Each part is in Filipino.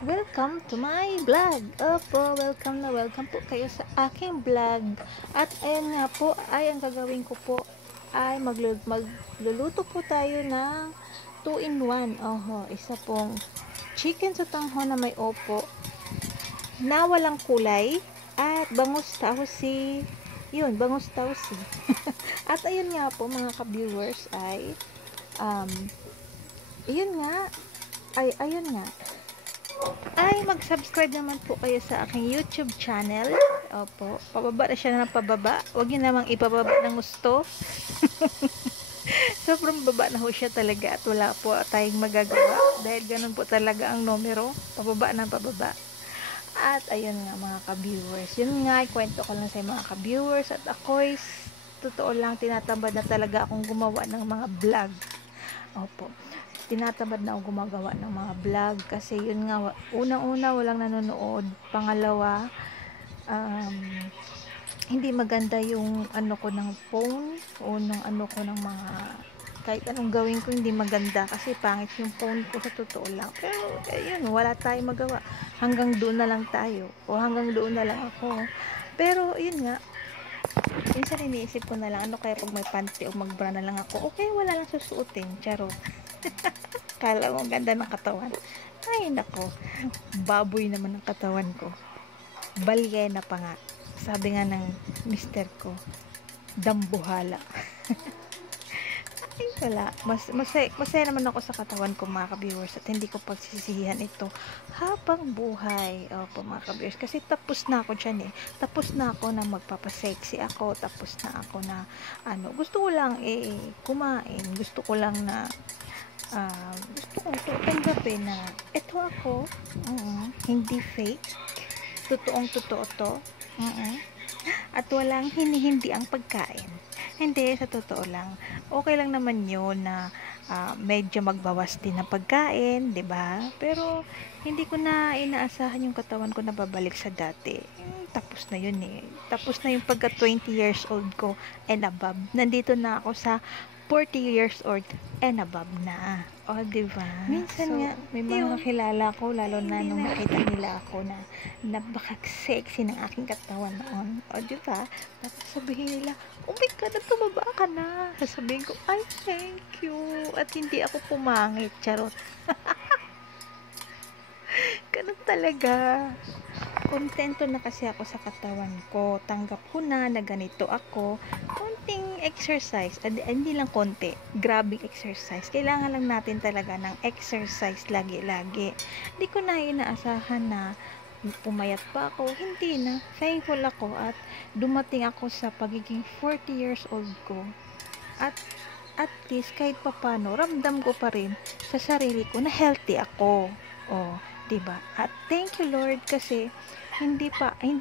Welcome to my vlog. Opo, welcome po kayo sa aking vlog. At ayun nga po, ay ang gagawin ko po ay magluluto po tayo ng 2 in 1. Oho, isa pong chicken sa tanghon na may opo na walang kulay at bangus tausi. Yun, bangus tausi. At ayun nga po mga ka-viewers ay um, ayun nga ay mag-subscribe naman po kayo sa aking YouTube channel. Opo, pababa na siya ng pababa. Huwag niyo namang ipababa ng gusto. Sobrang baba na ho siya talaga at wala po tayong magagawa dahil ganun po talaga ang numero, pababa ng pababa. At ayun nga mga ka-viewers, yun nga, ikwento ko lang sa mga ka-viewers at ako'y totoo lang tinatamad na talaga akong gumawa ng mga vlog. Opo, tinatamad na ako gumagawa ng mga vlog kasi yun nga, unang-una walang nanonood, pangalawa hindi maganda yung ano ko ng phone o ng ano ko ng mga kahit anong gawin ko hindi maganda kasi pangit yung phone ko sa totoo lang, pero ayun, wala tayong magawa, hanggang doon na lang tayo o hanggang doon na lang ako. Pero yun nga, minsan iniisip ko na lang ano kaya pag may panty o mag-bra na lang ako, okay, wala lang susuotin, charot. Kala mo ganda ng katawan, ay nako, baboy naman ang katawan ko, balyena pa nga, sabi nga ng mister ko, dambuhala. Ay wala, masaya naman ako sa katawan ko mga ka-viewers at hindi ko pagsisisihan ito habang buhay. Opo mga ka-viewers, kasi tapos na ako dyan eh, tapos na ako na magpapasexy ako, tapos na ako na ano, gusto ko lang kumain, gusto ko lang na gusto ko tanggapin na ito ako, hindi fake, totoong totoo to, at walang hindi ang pagkain. Hindi, sa totoo lang, okay lang naman yun na medyo magbawas din ng pagkain, 'di ba? Pero hindi ko na inaasahan yung katawan ko na babalik sa dati. Tapos na yun eh. Tapos na yung pagka 20 years old ko and above. Nandito na ako sa 40 years old and above na. O, diba? Minsan nga, may mga kakilala ko, lalo na nung nakita nila ako na napaka-sexy ng aking katawan noon. O, diba? Tapos sabihin nila, oh my God, tumaba ka na. Sasabihin ko, ay, thank you. At hindi ako pumangit. Charot. Ganun talaga. Kontento na kasi ako sa katawan ko. Tanggap ko na ganito ako. Konting exercise. Hindi lang konti. Grabing exercise. Kailangan lang natin talaga ng exercise lagi-lagi. Hindi ko na inaasahan na pumayat pa ako. Hindi na. Thankful ako at dumating ako sa pagiging 40 years old ko. At least kahit papano, ramdam ko pa rin sa sarili ko na healthy ako. Oh, 'di ba? At thank you Lord kasi hindi sa 40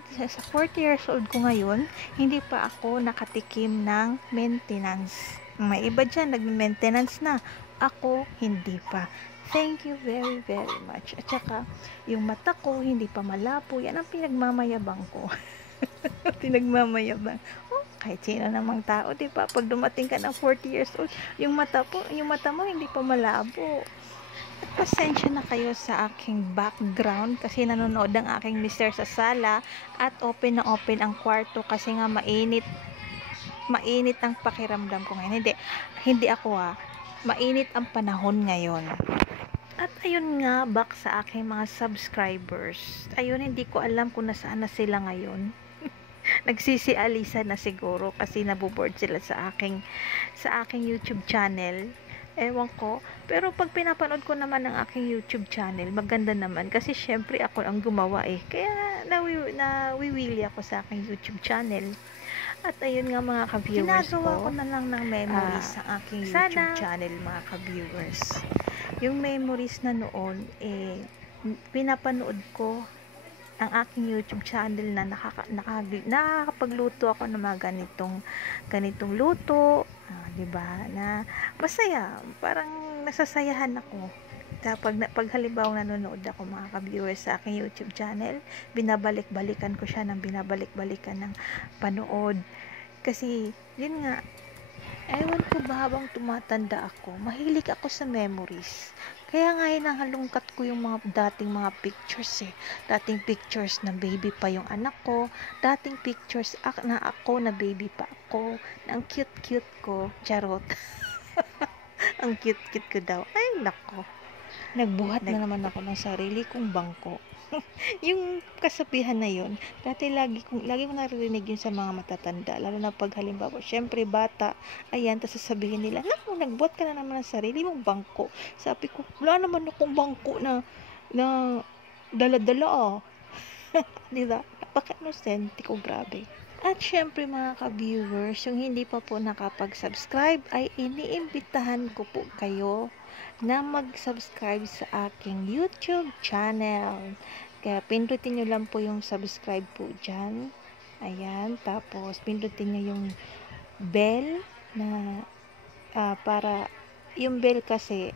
years old ko ngayon, hindi pa ako nakatikim ng maintenance. May iba dyan, nag-maintenance na. Ako, hindi pa. Thank you very, very much. At saka, yung mata ko, hindi pa malabo. Yan ang pinagmamayabang ko. Pinagmamayabang. Oh, kahit sino namang tao, di ba? Pag dumating ka ng 40 years old, yung mata mo hindi pa malabo. At pasensya na kayo sa aking background kasi nanonood ang aking mister sa sala at open na open ang kwarto kasi nga mainit ang pakiramdam ko ngayon. Hindi ako mainit ang panahon ngayon. At ayun nga, back sa aking mga subscribers. Ayun, hindi ko alam kung nasaan na sila ngayon. Nagsisialisa na siguro kasi naboboard sila sa aking YouTube channel. Ewan ko, pero pag pinapanood ko naman ang aking YouTube channel, maganda naman kasi syempre ako ang gumawa eh. Kaya nawiwili ako sa aking YouTube channel. At ayun nga mga ka-viewers ko, ginagawa ko na lang ng memories sa aking YouTube channel mga ka-viewers. Yung memories na noon pinapanood ko ang aking YouTube channel na nakakapagluto ako ng mga ganitong luto, 'di ba? Na masaya, parang nasasayahan ako. Pag halimbawa nanonood ako mga ka-viewers sa aking YouTube channel, binabalik-balikan ko siya ng binabalik-balikan ng panood. Kasi, yun nga, ewan ko ba habang tumatanda ako, mahilig ako sa memories. Kaya nga hinahalungkat ko yung mga dating mga pictures eh. Dating pictures na baby pa yung anak ko. Dating pictures na ako na baby pa ako. Na ang cute-cute ko. Charot. Ang cute-cute ko daw. Ay, nako. Nagbuhat na naman ako ng sarili kong bangko. Yung kasabihan na yun, dati lagi ko naririnig yun sa mga matatanda, lalo na pag halimbawa, syempre bata, ayan, tapos sasabihin nila, naku, nagbuhat ka na naman ng sarili mong bangko. Sabi ko, wala naman akong bangko na dala-dala ah. Diba? Napaka-inosente ko, grabe. At syempre mga ka-viewers, yung hindi pa po nakapag-subscribe ay iniimbitahan ko po kayo na mag-subscribe sa aking YouTube channel. Kaya pindutin nyo lang po yung subscribe po dyan. Ayan, tapos pindutin nyo yung bell na para yung bell kasi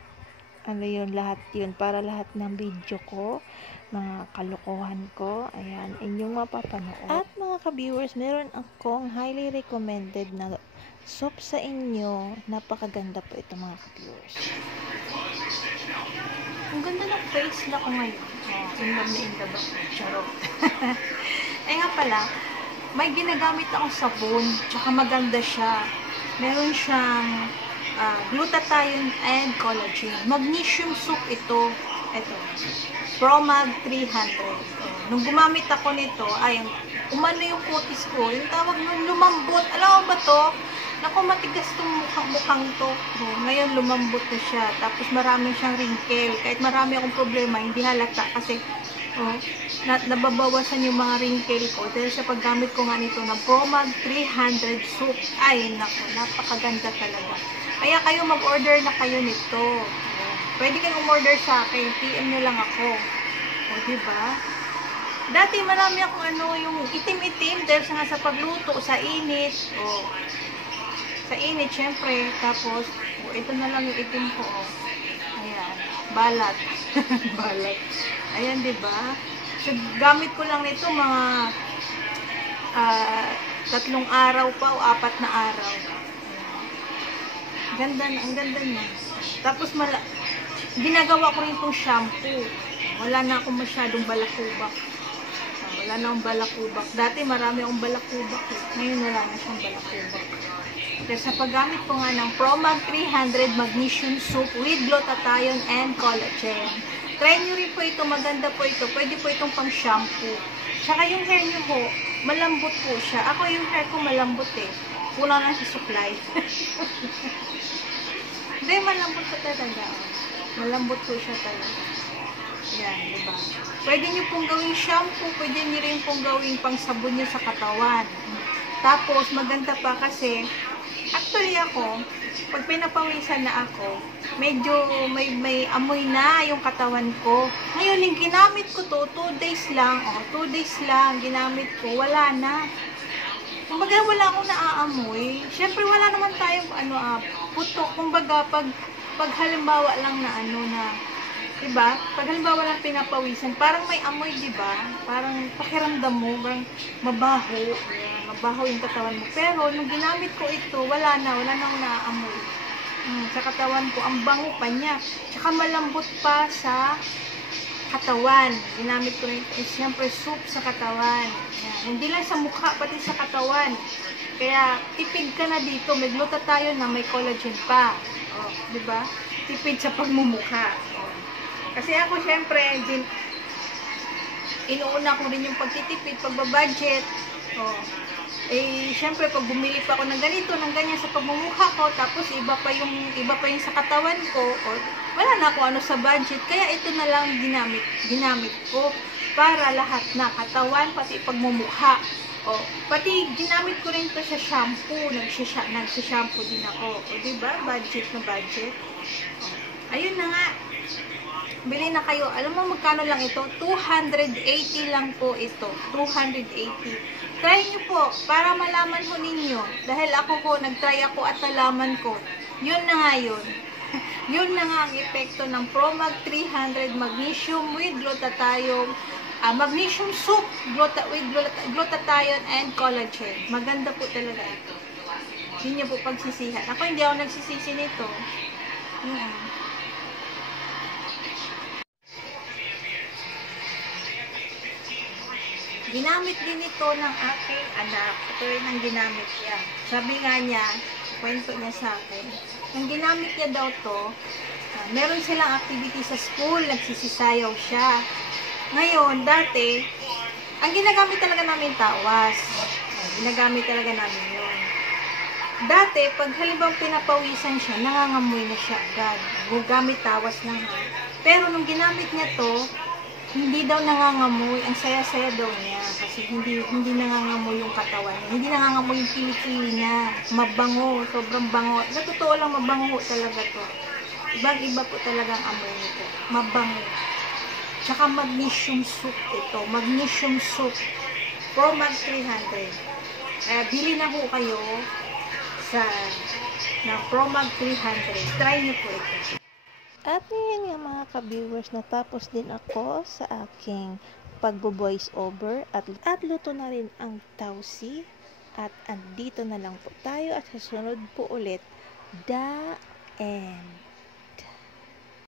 ano yun, lahat yun, para lahat ng video ko, mga kalokohan ko, ayan, inyong mapapanood. At mga ka-viewers, meron akong highly recommended na soap sa inyo. Napakaganda po ito mga ka-viewers. Ang ganda ng face na ko ngayon. In love na in love ako. Charot. Eh nga pala, may ginagamit akong sabon, tsaka maganda siya. Meron siyang glutathione and collagen. Magnesium soup ito. Ito. Promag 300. Nung gumamit ako nito, ay, umano yung kutis ko. Yung tawag nung lumambot. Alam mo ba to? Naku, matigas tong mukhang to. Ngayon, lumambot na siya. Tapos marami siyang wrinkle. Kahit marami akong problema, hindi halata. Kasi, nababawasan yung mga wrinkle ko. Dahil sa paggamit ko nga nito ng Promag 300 soup. Ay, naku, napakaganda talaga. Kaya kayo mag-order na kayo nito. Pwede kayong umorder sa akin. PM nyo lang ako. O, diba? Dati marami akong yung itim-itim dahil sa pagluto, sa init. O, sa init, syempre. Tapos, ito na lang yung itim ko. O. Ayan. Balat. Balat. Ayan, diba? So, gamit ko lang nito mga 3 araw pa o 4 na araw. Ganda, ang ganda niya. Tapos, ginagawa ko rin itong shampoo. Wala na akong masyadong balakubak. Wala na akong balakubak. Dati marami akong balakubak. Ngayon wala na siyang balakubak. Dahil sa paggamit ko nga ng Promag 300 Magnesium Soup with glutathione and collagen. Try nyo rin po ito. Maganda po ito. Pwede po itong pang shampoo. Tsaka yung hair nyo po, malambot po siya. Ako yung hair ko malambot eh. Kulang lang sa supply. Hindi, malambot po talaga. Malambot po siya talaga. Yan, diba? Pwede nyo pong gawing shampoo, pwede nyo rin pong gawing pang sabon nyo sa katawan. Tapos, maganda pa kasi, actually ako, pag pinapawisan na ako, medyo may amoy na yung katawan ko. Ngayon, yung ginamit ko to, 2 days lang, 2 days lang, ginamit ko, wala na. Kumbaga, wala akong naaamoy. Siyempre, wala naman tayong, putok. Kumbaga, pag halimbawa lang na diba? Pag halimbawa lang pinapawisan, parang may amoy, diba? Parang pakiramdam mo, parang mabaho yung katawan mo. Pero, nung ginamit ko ito, wala na akong naaamoy. Sa katawan ko, ang bango pa niya. Tsaka malambot pa sa katawan. Ginamit ko rin, siyempre, soup sa katawan. Yan. Hindi lang sa mukha, pati sa katawan. Kaya, tipid ka na dito. May glutathione na may collagen pa. Diba? Tipid sa pagmumukha. Kasi ako, syempre, inuuna ko rin yung pagtitipid, pagbabudget. Syempre, pag bumili pa ako ng ganito, ng ganyan sa pagmumukha ko, tapos iba pa yung sa katawan ko, wala na ako sa budget. Kaya ito na lang ginamit ko para lahat na katawan, pati pagmumukha. Pati ginamit ko rin ito sa shampoo. Nagsishampoo din ako. Diba? Budget na budget. Ayun na nga. Bili na kayo. Alam mo magkano lang ito? 280 lang po ito. 280. Try nyo po para malaman po ninyo. Dahil nag-try ako at nalaman ko. Yun na nga yun. Yun na nga ang epekto ng Promag 300 Magnesium with glutathione. Magnesium soup with glutathione and collagen. Maganda po talaga ito. Hindi nyo po pagsisihan. Ako hindi ako nagsisisi nito. Ginamit din ito ng aking anak. Ito rin ang ginamit niya. Sabi nga niya, kwento niya sa akin, nang ginamit niya daw to, meron silang activity sa school, nagsisisayaw siya. Ngayon, dati, ang ginagamit talaga namin tawas. Ginagamit talaga namin yun. Dati, pag halimbawa pinapawisan siya, nangangamoy na siya agad. Gugamit tawas na nga. Pero nung ginamit niya to, hindi daw nangangamoy. Ang saya-saya daw niya. Kasi hindi nangangamoy yung katawan niya. Hindi nangangamoy yung kilikili niya. Mabango. Sobrang bango. Sa totoo lang, mabango talaga to. Ibang-iba po talagang amoy nito. Mabango. Tsaka magnesium soup ito. Magnesium soup. Promag 300. Kaya bili na ho kayo na Promag 300. Try niyo po ito. At ngayon nga mga ka-viewers, natapos din ako sa aking pagbo-voice over at luto na rin ang tausi at andito na lang po tayo at sa sunod po ulit, the end.